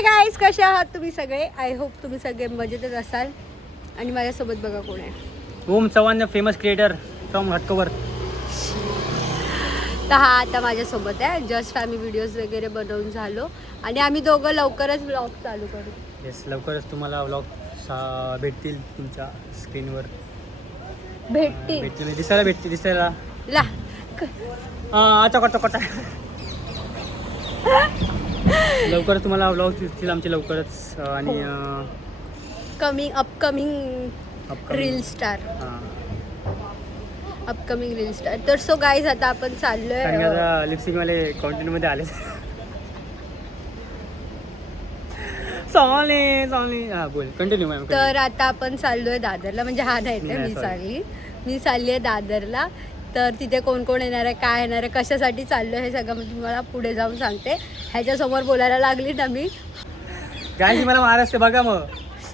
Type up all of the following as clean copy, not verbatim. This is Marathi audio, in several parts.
हे गाईज, कसे आहात तुम्ही सगळे? आय होप तुम्ही सगळे मजेतच असाल. आणि माझ्यासोबत बघा कोण आहे. ओम चव्हाण, फेमस क्रिएटर फ्रॉम हटकवर. तर हा आता माझ्यासोबत आहे. जस्ट आम्ही व्हिडिओज वगैरे बनवून झालो आणि आम्ही दोघं लवकरच ब्लॉग चालू करू. येस, लवकरच तुम्हाला व्लॉग भेटतील तुमच्या स्क्रीनवर. भेटतील दिसायला ला लवकरच तुम्हाला व्लॉग दिसतील आमचे लवकरच. आणि अपकमिंग रील स्टार. तर सो गाईज, आता आपण चाललोय. लिपसिंग वाले कॉन्टेंट मध्ये आले. सॉरी हा बोल, कंटिन्यू मॅम. तर आता आपण चाललोय दादरला. म्हणजे हा नाही, मी चालली आहे दादरला. तर तिथे कोण कोण येणार आहे, काय येणार आहे, कशासाठी चाललो हे सगळं मी तुम्हाला पुढे जाऊन सांगते. ह्याच्यासमोर बोलायला लागली ना मी, काय मला महाराष्ट्र बघा मग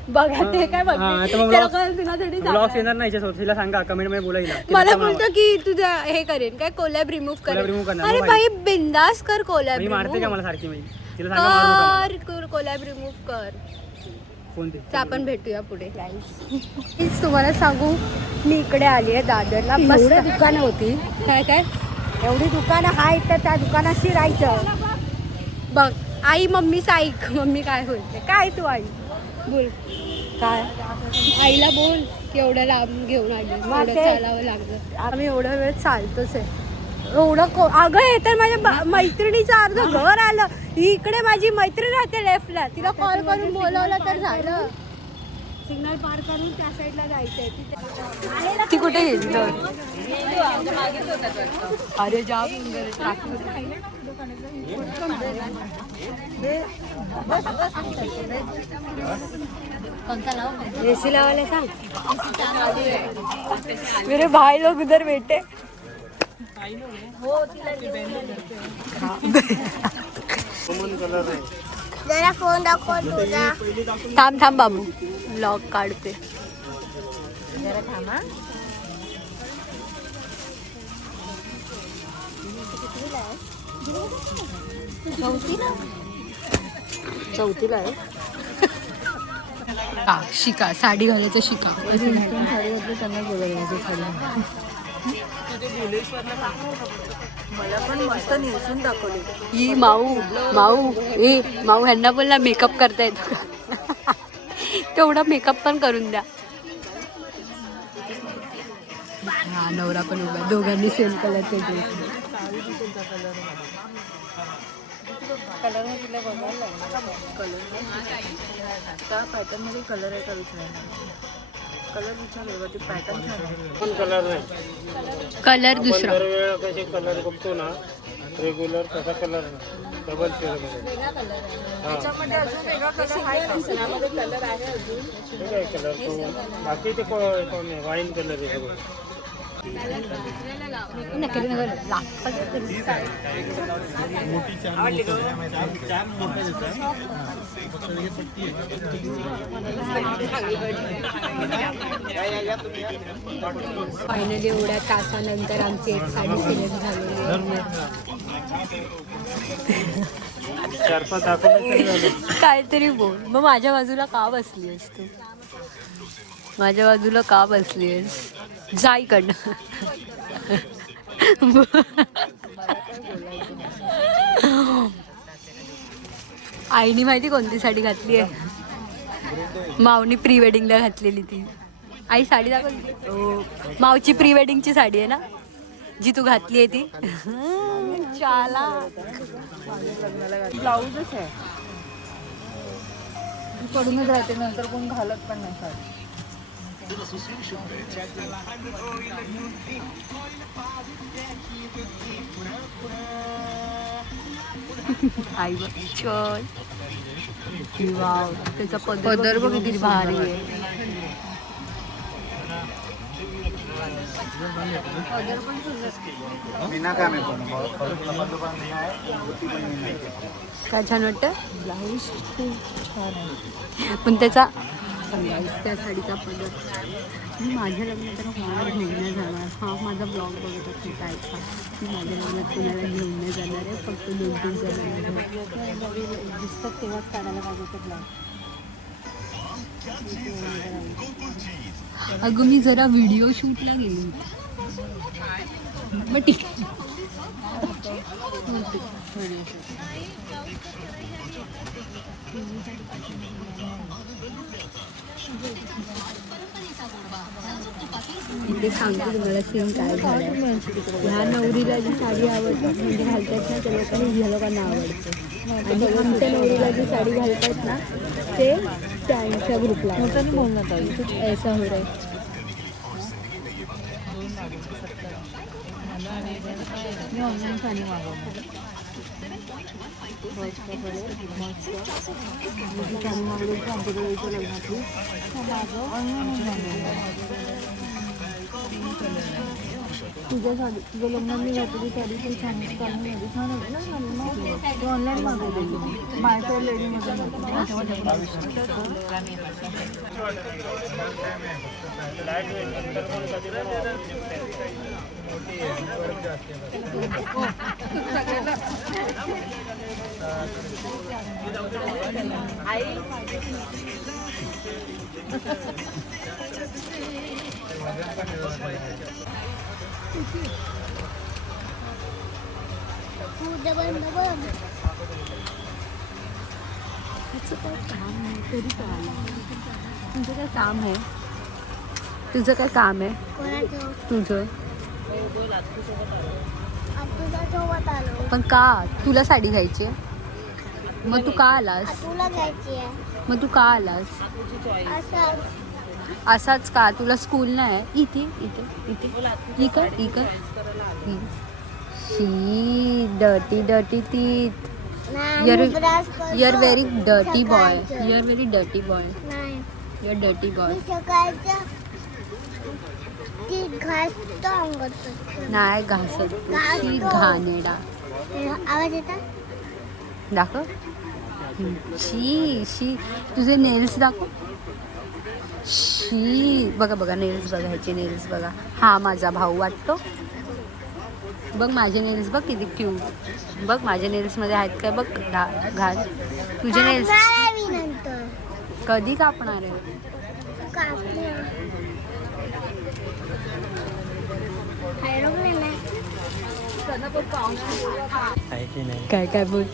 बघा ते काय ब्लॉग्स येणार नाही तिला सांगा, कमेंट मध्ये बोलायला. मला बोलतो की तुझा हे करेन काय, कोलॅब रिमूव्ह करेन. अरे भाई बिंदास कर कोलॅब. मारते का मला सारखी? मी तिला सांगा कोलॅब रिमूव्ह कर. तर आपण भेटूया पुढे. तुम्हाला सांगू, मी इकडे आली आहे दादरला. मस्त दुकानं होती. काय एवढी दुकानं आहेत, तर त्या दुकानाशी राहायचं. बघ आई, मम्मीच ऐक. मम्मी काय बोलते, काय तू आई बोल, काय आईला बोल की एवढं लांब घेऊन आली, एवढं चालावं लागलं. आम्ही एवढा वेळ चालतोच आहे. एवढं अगं हे तर माझ्या मैत्रिणीचं अर्ध घर आलं. इकडे माझी मैत्रीण राहते लेफ्टला, तिला कॉल करून बोलवलं तर झालं. सिग्नल पार करून त्या साईडला जायचंय. ती कुठे गेली? अरे जाम एसी लावायला सांग. मेरे भाई लोग उधर बैठे. जरा फोन दाखव तुझा. थांब बाबू, ब्लॉग काढते. जरा थांबा. चौथीला आहे. शिका साडी घालायचं, शिका. साडी घातली त्यांना बोलायचं. मला पण मस्त नेसून दाखवली ही माऊ. माऊ ह्यांना बोलला मेकअप करता येतो का? तेवढा मेकअप पण करून द्या. हा नवरा पण उभा, दोघांनी सेम कलरचे ड्रेस. कलर तुला बघायला त्या पॅटर्न मध्ये कलर आहे का विचारायला. कलर विचारलं ते पॅटर्न कलर दुसरा कलर बघतो ना रेग्युलर तसा कलर डबल त्याच्यामध्ये अजून वेगळा कलर आहे कलर तो बाकी ते वाईन कलर आहे. फायनली एवढ्या तासानंतर आमची एक साडी सिलेक्ट झालेली. काहीतरी बोल. मग माझ्या बाजूला का बसली आहेस तू? माझ्या बाजूला का बसली आहेस? जा इकडनं. आईने माहिती कोणती साडी घातली आहे? माऊनी प्री वेडिंगला घातलेली ती. आई साडी दाखवली. माऊची प्री वेडिंगची साडी आहे ना जी तू घातली आहे ती. चाला ब्लाऊजच आहे, पडूनच राहते, नंतर कोण घालत पण नाही साडी. आई बघ, चल. वाव, त्याचा पदर बघ किती भारी आहे. काय छान वाटतं. ब्लाऊज खूप छान आहे, पण त्याचा पण गाईस त्या साडीचा पदर मी माझ्या लग्नात तर कोणाला घेऊन नाही जाणार. हा माझा ब्लॉग बघत असेल काय का मी माझ्या लग्नात कोणाला घेऊन नाही जाणार आहे. फक्त 2-3 जणांना दिसतात तेव्हाच काढायला पाहिजे ते ब्लॉग. अगं मी जरा व्हिडिओ शूटला गेली मग ठीक आहे. इथे सांगते तुम्हाला सीन काय झालं. ह्या नवरीला जी साडी आवडते म्हणजे घालतात ना त्या लोकांनी ह्या लोकांना आवडते आणि आमच्या नवरीला जी साडी घालतात ना ते त्यांच्या ग्रुपला ऐसा हो रहा है. मी ऑनलाईन साडी मागवली. साडी मागवली आमच्याकडे यायचं लग्नातली तुझ्या साडी तुझ्या लग्नात मी घातली साडी तू छान छान होती ना. तू ऑनलाईन मागवली मायसर लेडीमध्ये तुझं काय काम आहे? तुझं काय काम आहे? तुझं पण का तुला साडी घ्यायची आहे? मग तू का आलास? मग तू का आलास? असाच का? तुला स्कूल नाही? इथे इथे इथे इकडं इकडं शी dirty dirty teeth. You're very dirty boy. You're very dirty boy. You're dirty boy. नाही घासत शी घाणेडा. आवाज येता दाखव. शी शी तुझे नेल्स दाखव. शी बघा बघा नेल्स बघा ह्याचे नेल्स बघा. हा माझा भाऊ वाटतो. बघ माझे नेल्स बघ किती क्यूट. बघ माझ्या नेल्समध्ये आहेत काय बघ. घाल तुझे नेल्स कधी कापणार आहे? काय काय बोल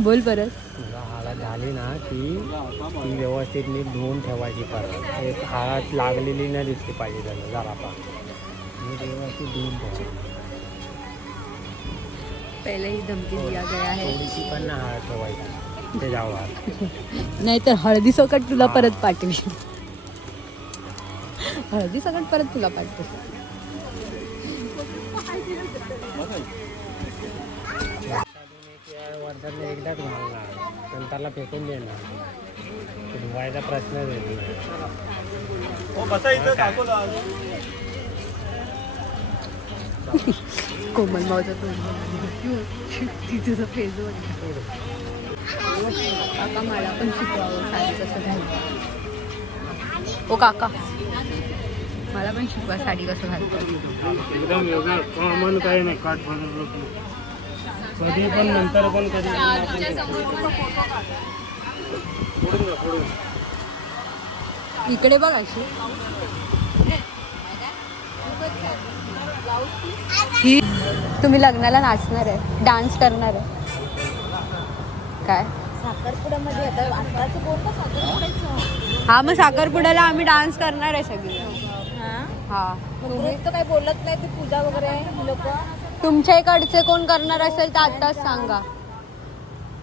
बोल परत. तुला हळद झाली ना की ती व्यवस्थित नीट धुवून ठेवायची. परत एक हळद लागलेली नाही दिसली पाहिजे त्याला जरा पण व्यवस्थित धुवून ठेवायची. पहिले ही धमकी दिया गया है. थोडीशी पण ना हळद ठेवायची त्याच्यावर. नाहीतर हळदी सकट तुला परत पाठवेल. हळदी सकट परत तुला पाठवेल. वर्षातून एकदाच घालणार नंतरला फेकून देणार. धुवायचा प्रश्न येत कोमल मावचा तिचं फेस काका मला पण शिकवावं साडी कसं घालतं. ओ काका मला पण शिकवा साडी कसं घालतं. एकदम योगा कॉमन काही नाही. काठ बनवलं कधी पण नंतर पण कधी इकडे बघ अशी ही तुम्ही लग्नाला नाचणार आहे डान्स करणार आहे काय? साखरपुड्यामध्ये आता आताचं कोणतं साखरपुड्याचं? हा मग साखरपुड्याला आम्ही डान्स करणार आहे सगळे. हा तुम्ही तर काही बोलत नाही. ती पूजा वगैरे लोक तुमच्या इकडचे कोण करणार असेल तर आत्ताच सांगा.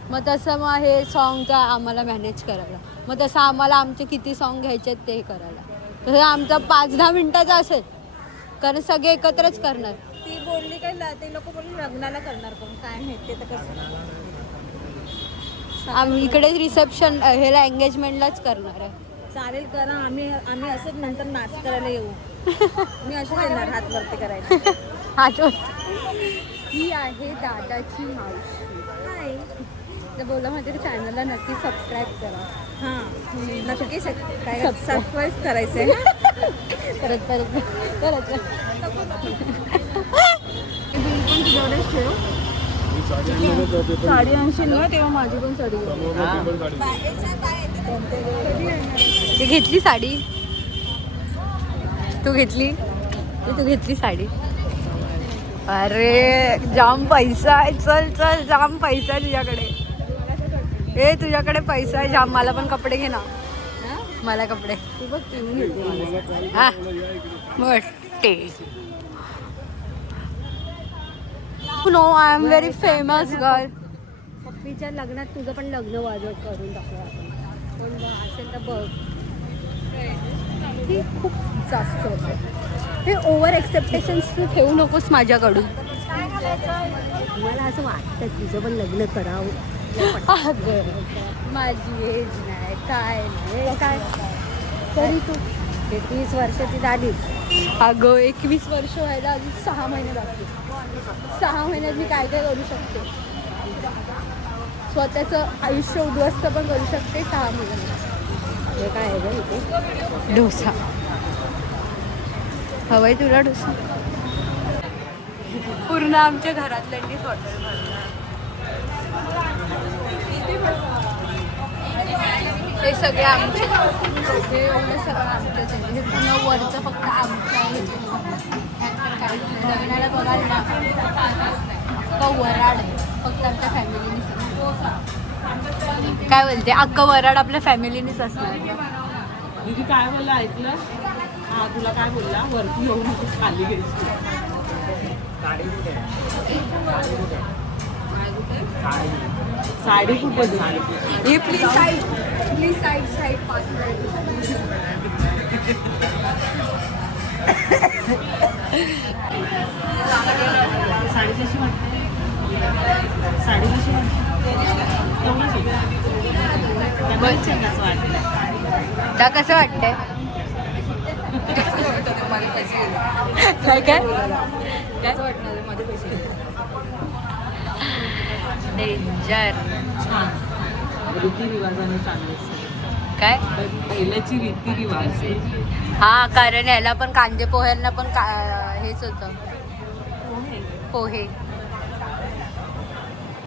मग तसं मग हे सॉन्ग आम्हाला मॅनेज करायला. मग तसं आम्हाला आमचे किती सॉन्ग घ्यायचे आहेत ते करायला. तसं आमचा 5-10 मिनिटाचा असेल कारण सगळे एकत्रच करणार. ती बोलली काय ते लोक बोलली लग्नाला करणार कोण काय माहिती. तर कसं आम्ही इकडे रिसेप्शन ह्याला एंगेजमेंटलाच करणार आहे. चालेल करा. आम्ही असंच नंतर नाच करायला येऊ. मी असं येणार हात वरती करायला. आठवत ही आहे दादाची मावशी. हाय तर बोला माझ्या चॅनलला नक्की सबस्क्राईब करा. हां नक्की काय सबस्क्राईब करायचं आहे. परत परत परत बिल पण तुझ्याकडेच ठेव. साडी आणशील ना तेव्हा माझी पण साडी घे. ती घेतली साडी. तू घेतली तू घेतली साडी. अरे जाम पैसा आहे. चल चल जाम पैसा आहे तुझ्याकडे. ए तुझ्याकडे पैसा आहे जाम. मला पण कपडे घे ना. मला कपडे तू बघ तुम्ही घेते. हा मोठे. No I am very famous girl. पप्पीच्या लग्नात तुझं पण लग्न वाजवत करून टाकलं आपण. पण असेल तर बघ. हे खूप जास्त होतं. हे ओव्हर एक्सेप्टेशन्स तू ठेवू नकोस माझ्याकडून. मला असं वाटतं तुझं पण लग्न करावं. अगं माझी एज नाही काय नाही काय तरी तू 30 वर्षाची झालीस. अगं 21 वर्ष व्हायला अजून 6 महिने बाकी. 6 महिन्यात मी काय काय करू शकते. स्वतःचं आयुष्य उद्ध्वस्त पण करू शकते 6 महिन्यात. हे काय आहे गं इथे. डोसा हवाय तुला डोसा. पूर्ण आमच्या घरातल्यांनीच हॉटेल भरलं. हे सगळे आमचे. हे एवढं सगळं आमचंच आहे. हे पूर्ण वरचं फक्त आमचं आहे. काहीच नाही. लग्नाला बघाल ना अख्खं वराड आहे. फक्त आमच्या फॅमिलीनीच. काय बोलते अख्खं वराड आपल्या फॅमिलीनीच असणार. दीदी काय बोलला ऐकलं. हा तुला काय बोलला वरती येऊ नको खाली घ्यायची. साडी कुठे हे प्लीज साईड साईड 5 साडी कशी वाटते. साडी कशी वाटते. कसं वाटतं. त्या कसं वाटतंय. काय काय कसं वाटणार माझे पैसे डेंजर. छान रीतिरिवाजाने चालले. काय पहिल्याची रीतिरिवाज. हा कारण याला पण कांदे पोह्यांना पण हेच होतं पोहे.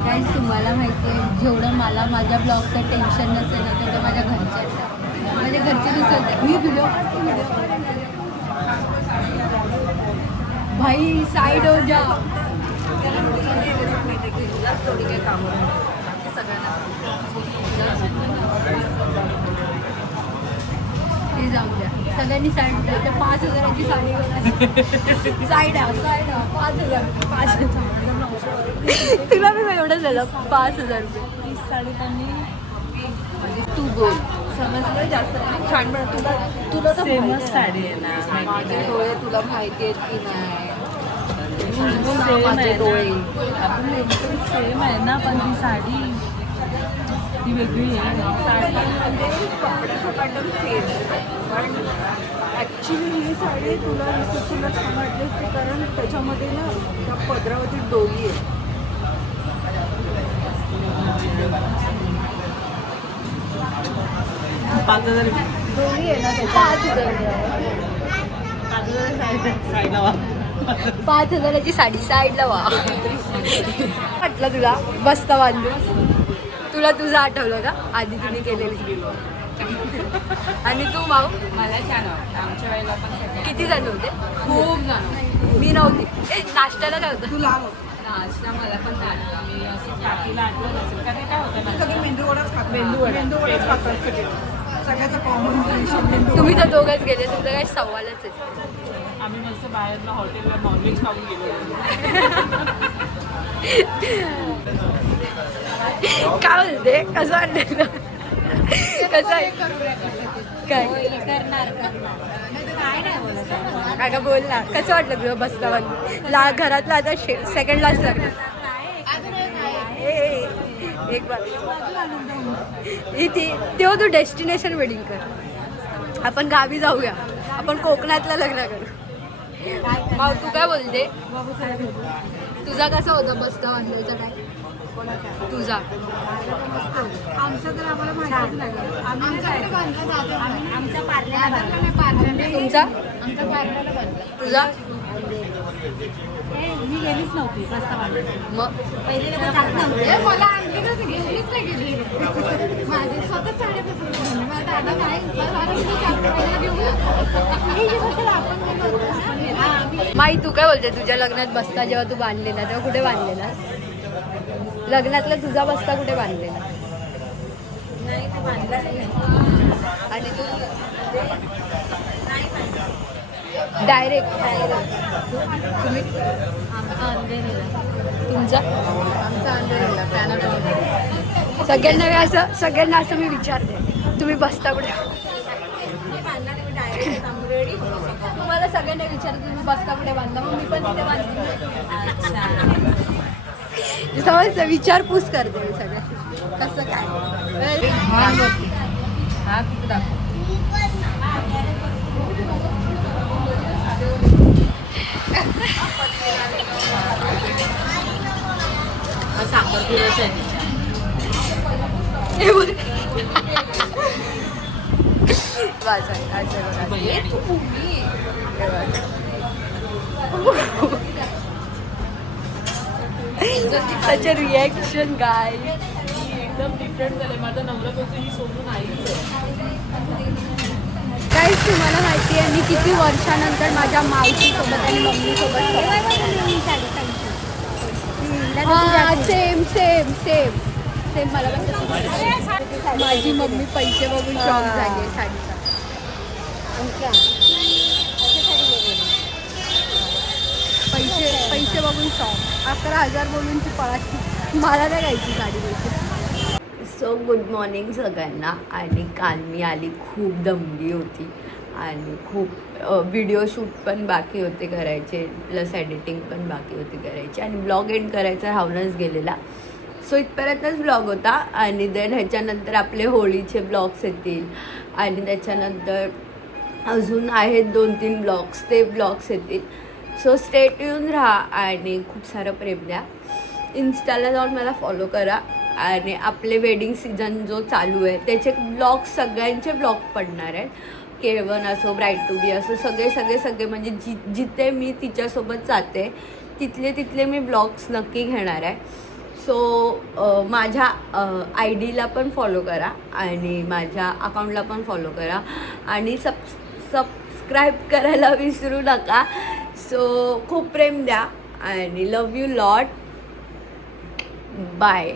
काय तुम्हाला माहिती आहे जेवढं मला माझ्या ब्लॉगचं टेन्शन नसेल ना तेवढं माझ्या घरच्यांना. माझ्या घरचे दिसत मी व्हिडिओ भाई साईड हो जा. थोडी काही कामं सगळ्यांना ते जाऊ द्या. सगळ्यांनी साईड 5,000ची साडी साईड 5,000 तुला मी एवढं झालं 5,000 रुपये. ती साडी त्यांनी तू बोल. समजलं जास्त छान. पण तुला तर फेमस साडी आहे ना. माझे डोळे तुला माहिती आहेत की नाही. माझे डोळे आपण एकदम सेम आहे ना. पण ती साडी ती वेगळी आहे. साडी म्हणजे कपड्याचं पॅटर्न सेम. पण ॲक्च्युली ही साडी तुला रिसेप्शनला छान वाटली असते कारण त्याच्यामध्ये ना त्या पदरावरती डोरी आहे. 5,000 डोरी आहे ना. 5,000ची साडी साईडला वा. वाटलं तुला बसता बांधून. तुला तुझं आठवलं का आधी तुम्ही केलेली. आणि तू माऊ. मला छान वाटतं. आमच्या वेळेला पण किती जण होते. खूप जण. मी नव्हती. नाश्त्याला काय होतं. तुला नाश्ता मला पण नाही आठवला. मी असं काकीला आठवत असेल कारण काय होतं ना मेंदूवडाच खातात सगळ्याचं कॉम्बिनेशन. तुम्ही तर दोघंच गेले. तुमचं काही सवालच आहे. आम्ही मस्त बाहेरला हॉटेलला नॉनव्हेज खाऊन गेलो. काय बोलते कसं वाटतं कसं आहे काय काय बोल ना. कसं वाटलं तुझं बसता घरातलं आता सेकंड लास्ट लग्न. एक बार तेव्हा तू डेस्टिनेशन वेडिंग कर. आपण गावी जाऊया. आपण कोकणातलं लग्न करू. मग तू काय बोलते. तुझा कसं होतं बसता बांधवायचा काय. तुझा आमचं तर आम्हाला माहितीच नाही आमच्या पार्ल्याला तुमचा आमच्या पार्ल्याला बनला तुझा मी गेलीच नव्हती रस्ता बांधायला. मग पहिले लोक जात नव्हते मला आणली का गेलीच नाही गेली माझे स्वतःच साडेपासून घेऊन मला दादा काय माई तू काय बोलते तुझ्या लग्नात बस्ता जेव्हा तू बांधलेला तेव्हा कुठे बांधलेला लग्नातला तुझा बस्ता कुठे बांधलेला नाही ते बांधलाच नाही आणि तू डायरेक्ट तुम्ही आमचा अंधेरीला तुमचा आमचा अंधेरीला पॅनल सगळ्यांना असं मी विचारते तुम्ही बसता कुठे तुम्हाला सगळ्यांना विचारते तुम्ही बसता कुठे बांधला मग मी पण तिथे बांधते समज विचारपूस करते मी सगळ्या कसं काय हा किती दाखव साखरपुड्याचं आहे सच अ रिॲक्शन गाय एकदम डिफरंट झाले माझा नवरा बोलतो ही सोडून आईच काय तुम्हाला माहिती आहे मी किती वर्षानंतर माझ्या मावशीसोबत आणि मम्मीसोबत सेम सेम सेम सेम मला पण तसं माझी मम्मी पैसे बघून शॉक झाली साडीचा पैसे बघून शॉक 11,000 बोलून ती पळाची मला नाही घ्यायची साडी पैसे सो गुड मॉर्निंग सगळ्यांना आणि काल मी आली खूप दमली होती आणि खूप व्हिडिओ शूट पण बाकी होते करायचे प्लस एडिटिंग पण बाकी होती करायची आणि ब्लॉग एंड करायचा राहूनच गेलेला सो इथपर्यंतच ब्लॉग होता आणि देन ह्याच्यानंतर आपले होळीचे ब्लॉग्स येतील आणि त्याच्यानंतर अजून आहेत 2-3 ब्लॉग्स ते ब्लॉग्स येतील सो स्टे ट्यून राहा आणि खूप सारं प्रेम द्या इन्स्टाला जाऊन मला फॉलो करा आणि आपले वेडिंग सीझन जो चालू आहे त्याचे ब्लॉग सगळ्यांचे ब्लॉग पडणार आहेत केळवण असो ब्राईट टू बी असो सगळे म्हणजे जिथे मी तिच्यासोबत जाते तिथले मी ब्लॉग्स नक्की घेणार आहे सो माझ्या आय डीला पण फॉलो करा आणि माझ्या अकाउंटला पण फॉलो करा आणि सबस्क्राईब करायला विसरू नका सो खूप प्रेम द्या आणि लव यू लॉट बाय